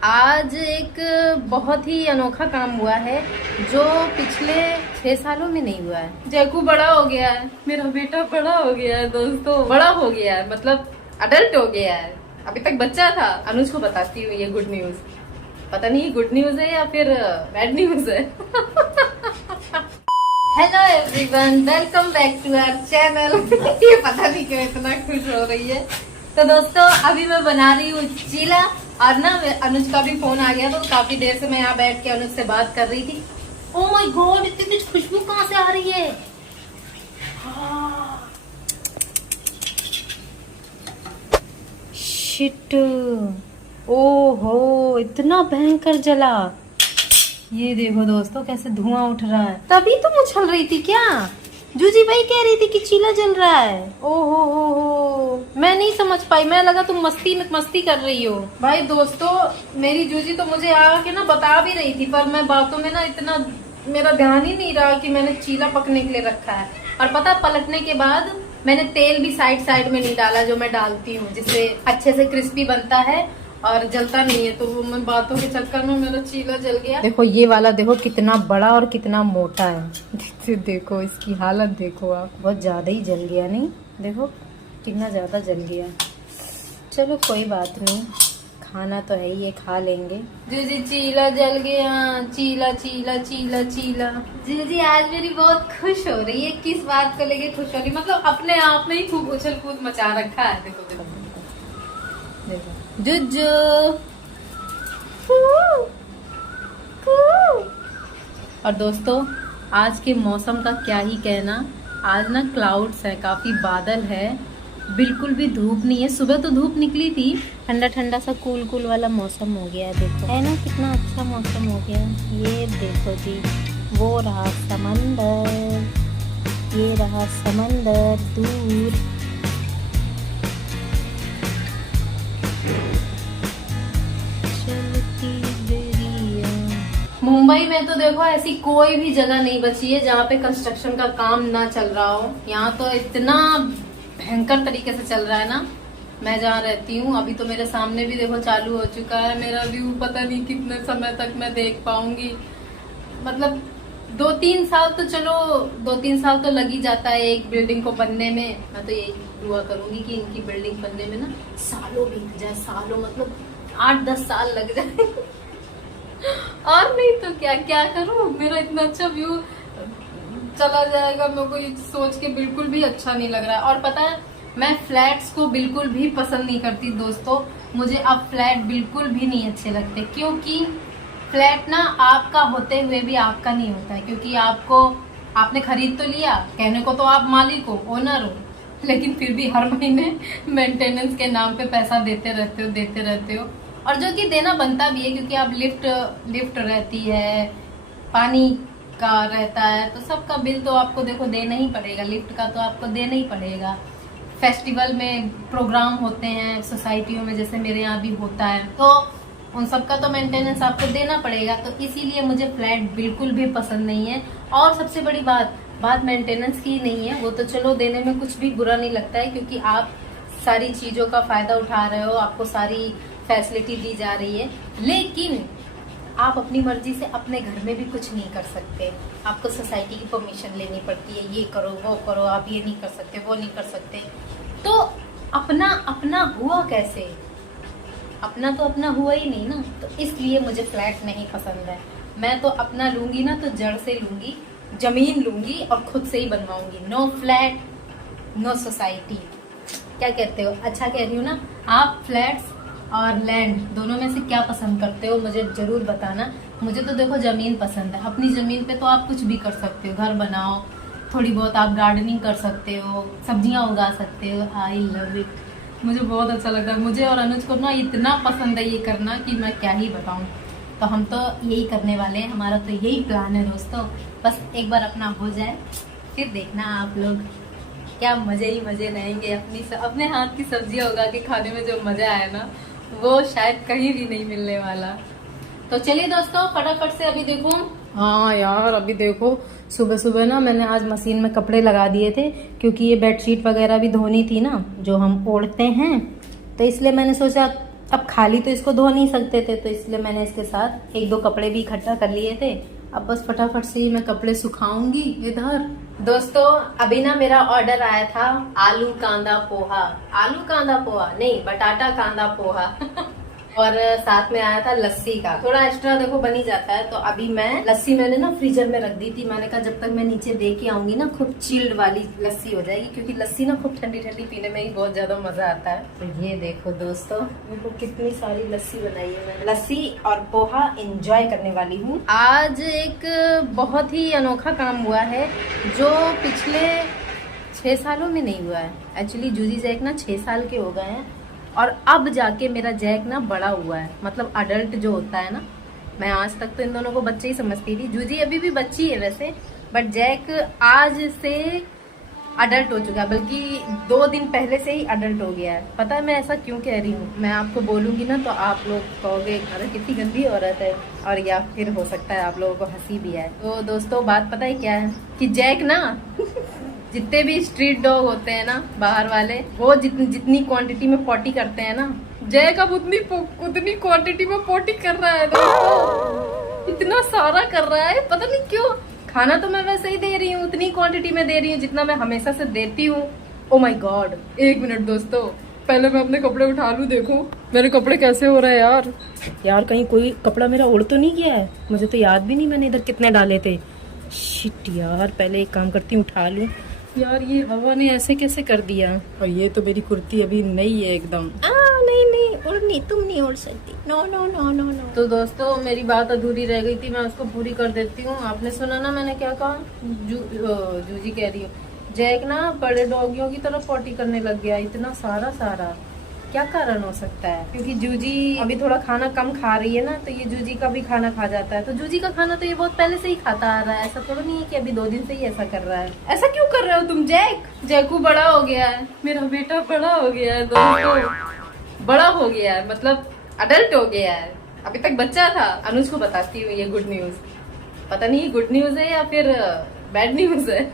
आज एक बहुत ही अनोखा काम हुआ है जो पिछले 6 सालों में नहीं हुआ है। जैकू बड़ा हो गया है, मेरा बेटा बड़ा हो गया है दोस्तों, बड़ा हो गया है मतलब अडल्ट हो गया है। अभी तक बच्चा था। अनुज को बताती हूँ ये गुड न्यूज। पता नहीं गुड न्यूज है या फिर बैड न्यूज है। Hello everyone, welcome back to our channel. ये पता नहीं क्यों इतना खुश हो रही है। तो दोस्तों अभी मैं बना रही हूँ चीला और ना अनुज का भी फोन आ गया तो काफी देर से मैं यहाँ बैठ के अनुज से बात कर रही थी। ओ माय गॉड, इतनी तेज खुशबू कहाँ से आ रही है। शिट, ओहो इतना भयंकर जला। ये देखो दोस्तों कैसे धुआं उठ रहा है। तभी तुम उछल रही थी क्या? जूजी भाई कह रही थी कि चीला जल रहा है। ओहो हो, मैं नहीं समझ पाई, मैं लगा तुम मस्ती कर रही हो। भाई दोस्तों मेरी जूजी तो मुझे आके ना बता भी रही थी, पर मैं बातों में ना इतना मेरा ध्यान ही नहीं रहा कि मैंने चीला पकने के लिए रखा है। और पता पलटने के बाद मैंने तेल भी साइड में नहीं डाला जो मैं डालती हूँ, जिससे अच्छे से क्रिस्पी बनता है और जलता नहीं है। तो वो मैं बातों के चक्कर में मेरा चीला जल गया। देखो ये वाला देखो कितना बड़ा और कितना मोटा है। देखो इसकी हालत देखो आप, बहुत ज्यादा ही जल गया। नहीं देखो कितना ज्यादा जल गया। चलो कोई बात नहीं, खाना तो है ही, ये खा लेंगे। जी चीला जल गया, चीला चीला चीला चीला। जी आज मेरी बहुत खुश हो रही है। किस बात को लेके खुश हो रही, मतलब अपने आप में ही खूब उछल कूद मचा रखा है। देखो देखो देखो जुजू। और दोस्तों आज के मौसम का क्या ही कहना। आज ना क्लाउड्स है, काफी बादल है, बिल्कुल भी धूप नहीं है। सुबह तो धूप निकली थी, ठंडा ठंडा सा कूल वाला मौसम हो गया है। देखो है ना कितना अच्छा मौसम हो गया। ये देखो जी, वो रहा समंदर, ये रहा समंदर दूर। मुंबई में तो देखो ऐसी कोई भी जगह नहीं बची है जहाँ पे कंस्ट्रक्शन का काम ना चल रहा हो। यहाँ तो इतना भयंकर तरीके से चल रहा है ना। मैं जहाँ रहती हूँ अभी तो मेरे सामने भी देखो चालू हो चुका है। मेरा व्यू पता नहीं कितने समय तक मैं देख पाऊंगी। मतलब 2-3 साल तो चलो, 2-3 साल तो लग ही जाता है एक बिल्डिंग को बनने में। मैं तो यही दुआ करूंगी कि इनकी बिल्डिंग बनने में ना सालों बीत जाए, सालों मतलब 8-10 साल लग जाए। और नहीं तो क्या क्या करूं, मेरा इतना अच्छा व्यू चला जाएगा। मेरे को ये सोच के बिल्कुल भी अच्छा नहीं लग रहा है। और पता है मैं फ्लैट्स को बिल्कुल भी पसंद नहीं करती दोस्तों। मुझे अब फ्लैट बिल्कुल भी नहीं अच्छे लगते, क्योंकि फ्लैट ना आपका होते हुए भी आपका नहीं होता है। क्योंकि आपने खरीद तो लिया, कहने को तो आप मालिक हो, ओनर हो, लेकिन फिर भी हर महीने मेंटेनेंस के नाम पे पैसा देते रहते हो। और जो कि देना बनता भी है, क्योंकि आप लिफ्ट रहती है, पानी का रहता है, तो सबका बिल तो आपको देखो देना ही पड़ेगा। लिफ्ट का तो आपको देना ही पड़ेगा। फेस्टिवल में प्रोग्राम होते हैं सोसाइटियों में, जैसे मेरे यहाँ भी होता है, तो उन सबका तो मेंटेनेंस आपको देना पड़ेगा। तो इसीलिए मुझे फ्लैट बिल्कुल भी पसंद नहीं है। और सबसे बड़ी बात मेंटेनेंस की नहीं है, वो तो चलो देने में कुछ भी बुरा नहीं लगता है, क्योंकि आप सारी चीजों का फायदा उठा रहे हो, आपको सारी फैसिलिटी दी जा रही है। लेकिन आप अपनी मर्जी से अपने घर में भी कुछ नहीं कर सकते। आपको सोसाइटी की परमिशन लेनी पड़ती है, ये करो वो करो, आप ये नहीं कर सकते वो नहीं कर सकते। तो अपना हुआ कैसे? अपना तो अपना हुआ ही नहीं ना। तो इसलिए मुझे फ्लैट नहीं पसंद है। मैं तो अपना लूंगी ना तो जड़ से लूंगी, जमीन लूंगी और खुद से ही बनवाऊंगी। No flat no society. क्या कहते हो? अच्छा कह रही हूँ ना? आप फ्लैट्स और लैंड दोनों में से क्या पसंद करते हो मुझे जरूर बताना। मुझे तो देखो जमीन पसंद है। अपनी जमीन पे तो आप कुछ भी कर सकते हो, घर बनाओ, थोड़ी बहुत आप गार्डनिंग कर सकते हो, सब्जियां उगा सकते हो। आई लव इट, मुझे बहुत अच्छा लगता है। मुझे और अनुज को ना इतना पसंद है ये करना कि मैं क्या ही बताऊं। तो हम तो यही करने वाले हैं, हमारा तो यही प्लान है दोस्तों। बस एक बार अपना हो जाए फिर देखना आप लोग क्या मजे ही मजे रहेंगे। अपने हाथ की सब्जियां उगा के खाने में जो मजा आया ना, वो शायद कहीं भी नहीं मिलने वाला। तो चलिए दोस्तों फटाफट से अभी देखो। हाँ यार अभी देखो, सुबह ना मैंने आज मशीन में कपड़े लगा दिए थे, क्योंकि ये बेडशीट वगैरह भी धोनी थी ना जो हम ओढ़ते हैं। तो इसलिए मैंने सोचा अब खाली तो इसको धो नहीं सकते थे, तो इसलिए मैंने इसके साथ एक दो कपड़े भी इकट्ठा कर लिए थे। अब बस फटाफट से मैं कपड़े सुखाऊंगी इधर। दोस्तों अभी ना मेरा ऑर्डर आया था आलू कांदा पोहा, आलू कांदा पोहा नहीं, बटाटा कांदा पोहा और साथ में आया था लस्सी का, थोड़ा एक्स्ट्रा देखो बनी जाता है। तो अभी मैं लस्सी मैंने ना फ्रीजर में रख दी थी, मैंने कहा जब तक मैं नीचे दे के आऊंगी ना खूब चिल्ड वाली लस्सी हो जाएगी, क्योंकि लस्सी ना खूब ठंडी ठंडी पीने में ही बहुत ज्यादा मजा आता है। तो ये देखो दोस्तों, देखो कितनी सारी लस्सी बनाई है मैंने, लस्सी और पोहा एंजॉय करने वाली हूँ। आज एक बहुत ही अनोखा काम हुआ है जो पिछले 6 सालों में नहीं हुआ है। एक्चुअली जूजी जैक ना 6 साल के हो गए हैं और अब जाके मेरा जैक ना बड़ा हुआ है, मतलब अडल्ट जो होता है ना। मैं आज तक तो इन दोनों को बच्चे ही समझती थी, जूजी अभी भी बच्ची है वैसे, बट जैक आज से अडल्ट हो चुका है, बल्कि 2 दिन पहले से ही अडल्ट हो गया है। पता है मैं ऐसा क्यों कह रही हूँ, मैं आपको बोलूंगी ना तो आप लोग कहोगे अरे कितनी गंदी औरत है, और या फिर हो सकता है आप लोगों को हंसी भी आए। तो दोस्तों बात पता है क्या है कि जैक ना जितने भी स्ट्रीट डॉग होते हैं ना बाहर वाले, वो जितनी क्वांटिटी में पॉटी करते हैं ना, जैक अब उतनी क्वांटिटी में पॉटी कर रहा है दोस्तों। इतना सारा कर रहा है, पता नहीं क्यों। खाना तो मैं वैसे ही दे रही हूँ, उतनी क्वांटिटी में दे रही हूँ जितना मैं हमेशा से देती हूँ। ओ माय गॉड, 1 मिनट दोस्तों, पहले मैं अपने कपड़े उठा लूँ। देखो मेरे कपड़े कैसे हो रहे हैं यार कहीं कोई कपड़ा मेरा उड़ तो नहीं गया है, मुझे तो याद भी नहीं मैंने इधर कितने डाले थे। शिट यार, पहले एक काम करती हूँ, उठा लूँ। यार ये हवा ने ऐसे कैसे कर दिया। और ये तो मेरी कुर्ती अभी नई है एकदम। नहीं उड़नी, तुम नहीं उड़ सकती, no no no no no. तो दोस्तों मेरी बात अधूरी रह गई थी, मैं उसको पूरी कर देती हूँ। आपने सुना ना मैंने क्या कहा, जूजी कह रही हूँ, जैक ना बड़े डॉगियों की तरफ पॉटी करने लग गया, इतना सारा। क्या कारण हो सकता है? क्योंकि जूजी अभी थोड़ा खाना कम खा रही है ना, तो ये जूजी का भी खाना खा जाता है। तो जूजी का खाना तो ये बहुत पहले से ही खाता आ रहा है, ऐसा थोड़ा नहीं है कि अभी 2 दिन से ही ऐसा कर रहा है। ऐसा क्यों कर रहे हो तुम जैक? जैकू बड़ा हो गया है, मेरा बेटा बड़ा हो गया है दोस्तों, बड़ा हो गया है, मतलब अडल्ट हो गया है। अभी तक बच्चा था। अनुज को बताती हूँ ये गुड न्यूज, पता नहीं गुड न्यूज है या फिर बैड न्यूज है।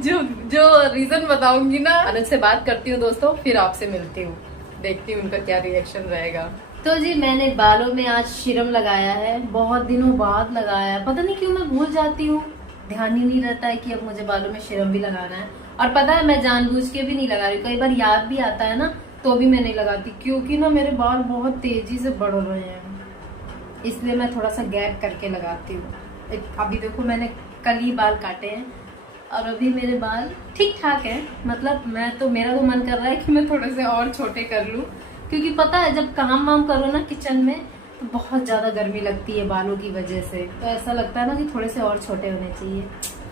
जो रीजन बताऊंगी ना, अनुज से बात करती हूँ दोस्तों, फिर आपसे मिलती हूँ, देखती हूँ उनका क्या रिएक्शन रहेगा। तो जी मैंने बालों में आज सीरम लगाया है, बहुत दिनों बाद लगाया है, पता नहीं क्यों मैं भूल जाती हूँ, ध्यान ही नहीं रहता है कि अब मुझे बालों में सीरम भी लगाना है। और पता है मैं जानबूझ के भी नहीं लगा रही, कई बार याद भी आता है ना तो भी मैं नहीं लगाती, क्योंकि ना मेरे बाल बहुत तेजी से बढ़ रहे हैं, इसलिए मैं थोड़ा सा गैप करके लगाती हूँ। अभी देखो मैंने कल ही बाल काटे हैं और अभी मेरे बाल ठीक ठाक है, मतलब मेरा तो मन कर रहा है कि मैं थोड़े से और छोटे कर लूं, क्योंकि पता है जब काम वाम करो ना किचन में तो बहुत ज्यादा गर्मी लगती है बालों की वजह से, तो ऐसा लगता है ना कि थोड़े से और छोटे होने चाहिए।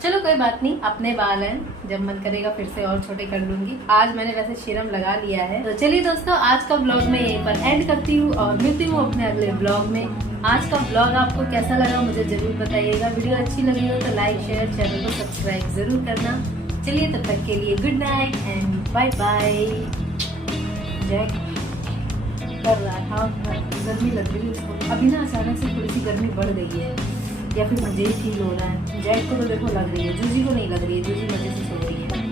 चलो कोई बात नहीं, अपने बाल हैं, जब मन करेगा फिर से और छोटे कर लूंगी। आज मैंने वैसे सीरम लगा लिया है। तो चलिए दोस्तों आज का ब्लॉग मैं यहीं पर एंड करती हूँ और मिलती हूँ अपने अगले ब्लॉग में। आज का ब्लॉग आपको कैसा लगा मुझे जरूर बताइएगा, वीडियो अच्छी लगी हो तो लाइक शेयर, चैनल को सब्सक्राइब जरूर करना। चलिए तब तक के लिए good night and bye bye. Jack कर रहा था, गर्मी लग रही है उसको, अभी ना अचानक से थोड़ी सी गर्मी बढ़ गई है, या फिर मुझे ही फील हो रहा है। जैक को तो देखो लग रही है, जूजी को नहीं लग रही है, जूजी मजे से सो रही है।